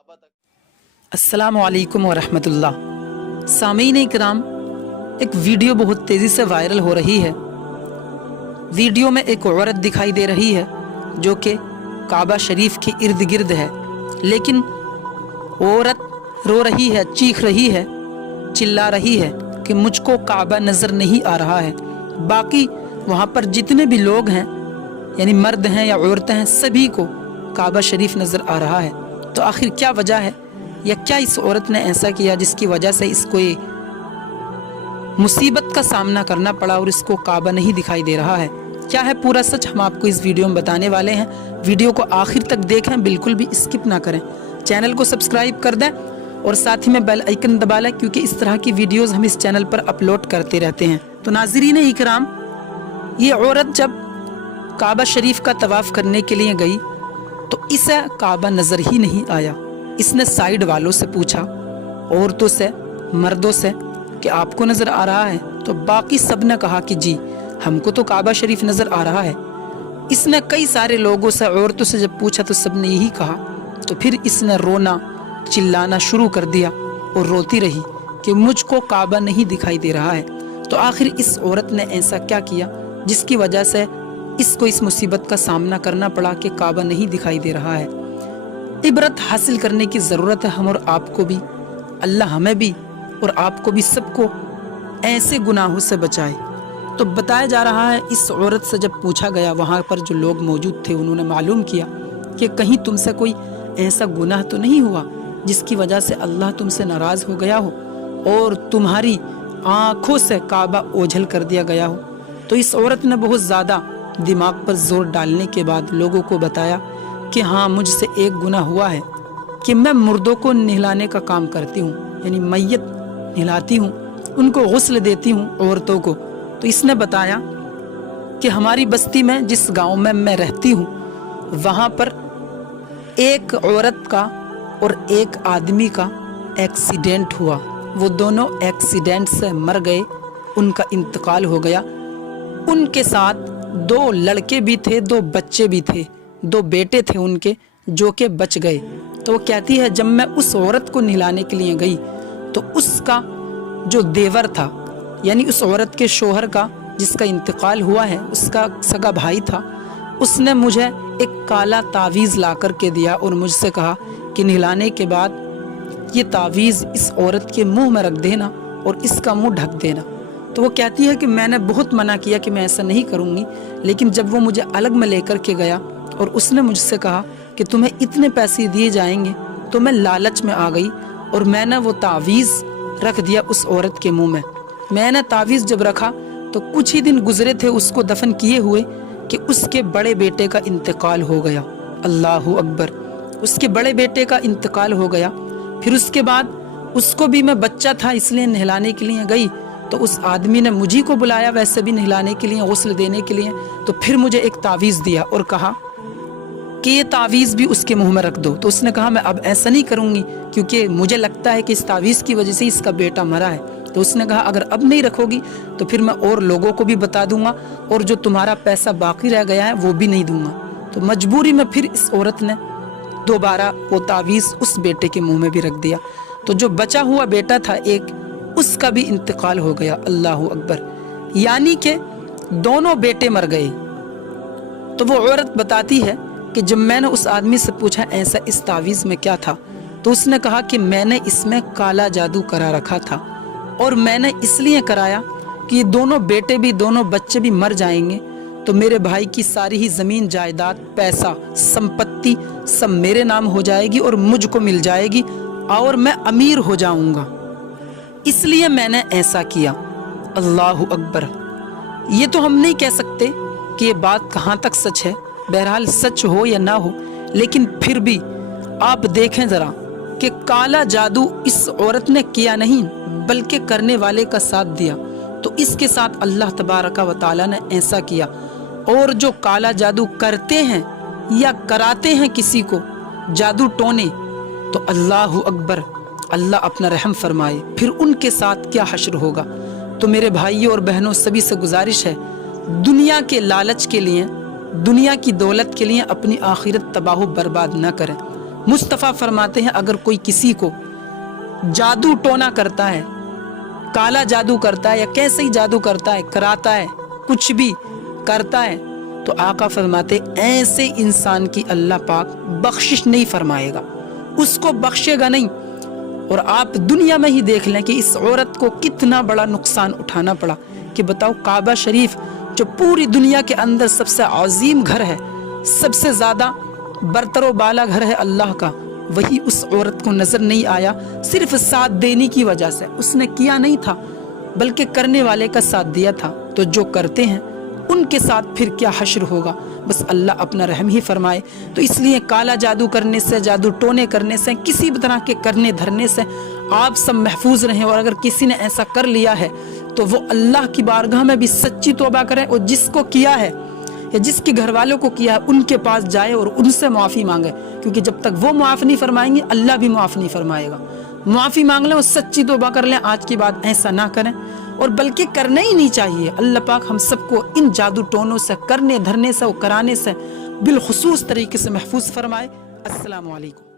अस्सलामु अलैकुम वरहमतुल्लाह। सामीन इकराम, एक वीडियो बहुत तेज़ी से वायरल हो रही है। वीडियो में एक औरत दिखाई दे रही है जो कि काबा शरीफ के इर्द गिर्द है, लेकिन औरत रो रही है, चीख रही है, चिल्ला रही है कि मुझको काबा नज़र नहीं आ रहा है। बाकी वहाँ पर जितने भी लोग हैं, यानी मर्द हैं या औरतें हैं, सभी को काबा शरीफ नज़र आ रहा है। तो आखिर क्या वजह है, या क्या इस औरत ने ऐसा किया जिसकी वजह से इसको ये मुसीबत का सामना करना पड़ा और इसको काबा नहीं दिखाई दे रहा है? क्या है पूरा सच, हम आपको इस वीडियो में बताने वाले हैं। वीडियो को आखिर तक देखें, बिल्कुल भी स्किप ना करें। चैनल को सब्सक्राइब कर दें और साथ ही में बेल आइकन दबा लें, क्योंकि इस तरह की वीडियोस हम इस चैनल पर अपलोड करते रहते हैं। तो नाज़रीन इकराम, ये औरत जब काबा शरीफ का तवाफ़ करने के लिए गई तो इसे काबा नज़र ही नहीं आया। इसने साइड वालों से पूछा, औरतों से, मर्दों से, कि आपको नज़र आ रहा है? तो बाकी सब ने कहा कि जी, हमको तो काबा शरीफ नज़र आ रहा है। इसने कई सारे लोगों से, औरतों से जब पूछा तो सब ने यही कहा। तो फिर इसने रोना चिल्लाना शुरू कर दिया और रोती रही कि मुझको काबा नहीं दिखाई दे रहा है। तो आखिर इस औरत ने ऐसा क्या किया जिसकी वजह से इसको इस मुसीबत का सामना करना पड़ा कि काबा नहीं दिखाई दे रहा है? इबरत हासिल करने की ज़रूरत है हम और आपको भी। अल्लाह हमें भी और आपको भी, सबको ऐसे गुनाहों से बचाए। तो बताया जा रहा है, इस औरत से जब पूछा गया, वहाँ पर जो लोग मौजूद थे उन्होंने मालूम किया कि कहीं तुमसे कोई ऐसा गुनाह तो नहीं हुआ जिसकी वजह से अल्लाह तुमसे नाराज़ हो गया हो और तुम्हारी आँखों से काबा ओझल कर दिया गया हो। तो इस औरत ने बहुत ज़्यादा दिमाग पर जोर डालने के बाद लोगों को बताया कि हाँ, मुझसे एक गुनाह हुआ है कि मैं मुर्दों को नहलाने का काम करती हूँ, यानी मैयत नहलाती हूँ, उनको गुस्ल देती हूँ औरतों को। तो इसने बताया कि हमारी बस्ती में, जिस गांव में मैं रहती हूँ, वहाँ पर एक औरत का और एक आदमी का एक्सीडेंट हुआ। वो दोनों एक्सीडेंट से मर गए, उनका इंतकाल हो गया। उनके साथ 2 लड़के भी थे, 2 बच्चे भी थे, 2 बेटे थे उनके, जो कि बच गए। तो वो कहती है, जब मैं उस औरत को नहलाने के लिए गई तो उसका जो देवर था, यानी उस औरत के शोहर का जिसका इंतकाल हुआ है, उसका सगा भाई था, उसने मुझे एक काला तावीज़ ला कर के दिया और मुझसे कहा कि नहलाने के बाद ये तावीज़ इस औरत के मुंह में रख देना और इसका मुंह ढक देना। तो वो कहती है कि मैंने बहुत मना किया कि मैं ऐसा नहीं करूँगी, लेकिन जब वो मुझे अलग में लेकर के गया और उसने मुझसे कहा कि तुम्हें इतने पैसे दिए जाएंगे, तो मैं लालच में आ गई और मैंने वो तावीज़ रख दिया उस औरत के मुंह में। मैंने तावीज़ जब रखा तो कुछ ही दिन गुजरे थे उसको दफन किए हुए कि उसके बड़े बेटे का इंतकाल हो गया। अल्लाहु अकबर, उसके बड़े बेटे का इंतकाल हो गया। फिर उसके बाद उसको भी, मैं बच्चा था इसलिए नहलाने के लिए गई, तो उस आदमी ने मुझी को बुलाया वैसे भी नहलाने के लिए, गुस्ल देने के लिए। तो फिर मुझे एक तावीज़ दिया और कहा कि ये तावीज़ भी उसके मुंह में रख दो। तो उसने कहा मैं अब ऐसा नहीं करूँगी, क्योंकि मुझे लगता है कि इस तावीज़ की वजह से इसका बेटा मरा है। तो उसने कहा अगर अब नहीं रखोगी तो फिर मैं और लोगों को भी बता दूंगा, और जो तुम्हारा पैसा बाकी रह गया है वो भी नहीं दूंगा। तो मजबूरी में फिर इस औरत ने दोबारा वो तावीज़ उस बेटे के मुँह में भी रख दिया। तो जो बचा हुआ बेटा था एक, उसका भी इंतकाल हो गया। अल्लाहु अकबर, यानी कि दोनों बेटे मर गए। तो वो औरत बताती है कि जब मैंने उस आदमी से पूछा ऐसा इस तावीज़ में क्या था, तो उसने कहा कि मैंने इसमें काला जादू करा रखा था, और मैंने इसलिए कराया कि ये दोनों बेटे भी, दोनों बच्चे भी मर जाएंगे तो मेरे भाई की सारी ही ज़मीन जायदाद, पैसा, संपत्ति सब मेरे नाम हो जाएगी और मुझको मिल जाएगी और मैं अमीर हो जाऊंगा, इसलिए मैंने ऐसा किया। अल्लाहु अकबर, ये तो हम नहीं कह सकते कि ये बात कहाँ तक सच है। बहरहाल सच हो या ना हो, लेकिन फिर भी आप देखें ज़रा कि काला जादू इस औरत ने किया नहीं, बल्कि करने वाले का साथ दिया। तो इसके साथ अल्लाह तबारका व तआला ने ऐसा किया। और जो काला जादू करते हैं या कराते हैं किसी को, जादू टोने, तो अल्लाहु अकबर, अल्लाह अपना रहम फरमाए, फिर उनके साथ क्या हश्र होगा। तो मेरे भाइयों और बहनों, सभी से गुजारिश है, दुनिया के लालच के लिए, दुनिया की दौलत के लिए अपनी आखिरत तबाह बर्बाद न करें। मुस्तफ़ा फरमाते हैं अगर कोई किसी को जादू टोना करता है, काला जादू करता है या कैसे ही जादू करता है, कराता है, कुछ भी करता है, तो आका फरमाते ऐसे इंसान की अल्लाह पाक बख्शिश नहीं फरमाएगा, उसको बख्शेगा नहीं। और आप दुनिया में ही देख लें कि इस औरत को कितना बड़ा नुकसान उठाना पड़ा कि बताओ काबा शरीफ जो पूरी दुनिया के अंदर सबसे अजीम घर है, सबसे ज़्यादा बरतरो बाला घर है अल्लाह का, वही उस औरत को नज़र नहीं आया सिर्फ साथ देने की वजह से। उसने किया नहीं था बल्कि करने वाले का साथ दिया था। तो जो करते हैं उनके साथ फिर क्या हश्र होगा, बस अल्लाह अपना रहम ही फरमाए। तो इसलिए काला जादू करने से, जादू टोने करने से, किसी भी तरह के करने धरने से आप सब महफूज रहें। और अगर किसी ने ऐसा कर लिया है तो वो अल्लाह की बारगाह में भी सच्ची तौबा करें, और जिसको किया है या जिसके घर वालों को किया है उनके पास जाए और उनसे माफ़ी मांगे, क्योंकि जब तक वो माफ़ नहीं फरमाएंगे अल्लाह भी माफ़ नहीं फरमाएगा। माफ़ी मांग लें और सच्ची तौबा कर लें, आज के बाद ऐसा ना करें, और बल्कि करना ही नहीं चाहिए। अल्लाह पाक हम सबको इन जादू टोनों से, करने धरने से और कराने से बिलखुसूस तरीके से महफूज फरमाए। अस्सलामु अलैकुम।